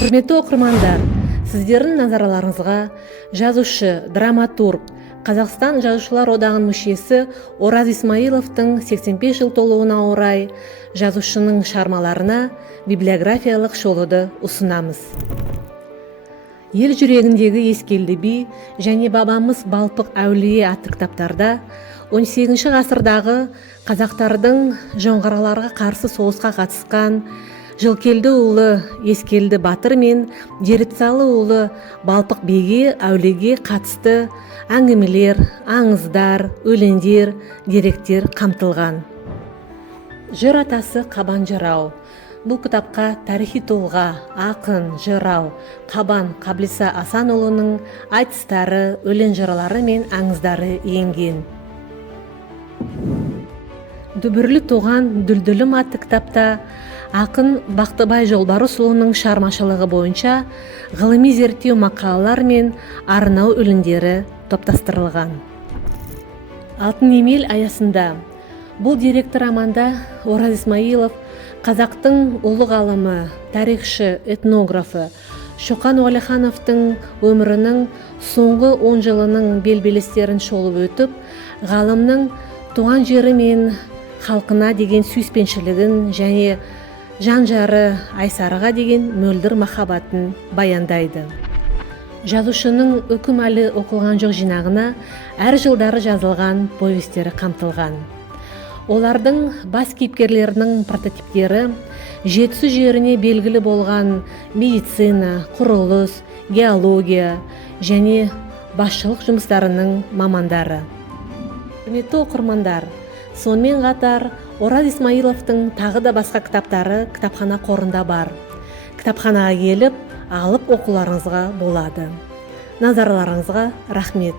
Құрметті оқырмандар, сіздердің назарларыңызға жазушы, драматург, Қазақстан Жазушылар одағының мүшесі Ораз Исмаиловтың 85 жыл толуына орай жазушының шығармаларына библиографиялық шолуды ұсынамыз. Ел жүрегіндегі ескелді би және бабамыз Балпық әулие атты кітаптарда 18 ғасырдағы қазақтардың жоңғарларға қарсы соғысқа қатысқан Жылкелді ұлы Ескелді батыр мен Жерітсалы ұлы Балпық биге әулиеге қатысты әңгімелер, аңыздар, өлеңдер, деректер қамтылған. Жыр атасы Қабан жырау. Бұл кітапқа тарихи тұлға, ақын, жырау Қабан Қаблиса Асанұлының айтыстары, өлең жырлары мен аңыздары енген. Дүбірлі тоған дүлдүлім атты кітапта ақын Бақтыбай Жолбарысұлының шығармашылығы бойынша ғылыми зерттеу мақалалар мен арнау өлеңдері топтастырылған. Алтын емел аясында бұл деректі романда Ораз Исмаилов қазақтың ұлы ғалымы, тарихшы, этнографы Шоқан Уәлихановтың өмірінің соңғы 10 жылының белбелестерін шолып өтіп, ғалымның туған жері мен халқына деген сүйіспеншілігін және жан-жары Айсарыға деген мөлдір махаббатын баяндайды. Жазушының үкім әлі оқылған жоқ жинағына әр жылдары жазылған повестері қамтылған. Олардың бас кейіпкерлерінің прототиптері жетісу жеріне белгілі болған медицина, құрылыс, геология және басшылық жұмыстарының мамандары. Құрметті оқырмандар, сонымен қатар Ораз Исмаиловтың тағы да басқа кітаптары кітапхана қорында бар. Кітапханаға келіп, алып оқуларыңызға болады. Назарларыңызға рахмет.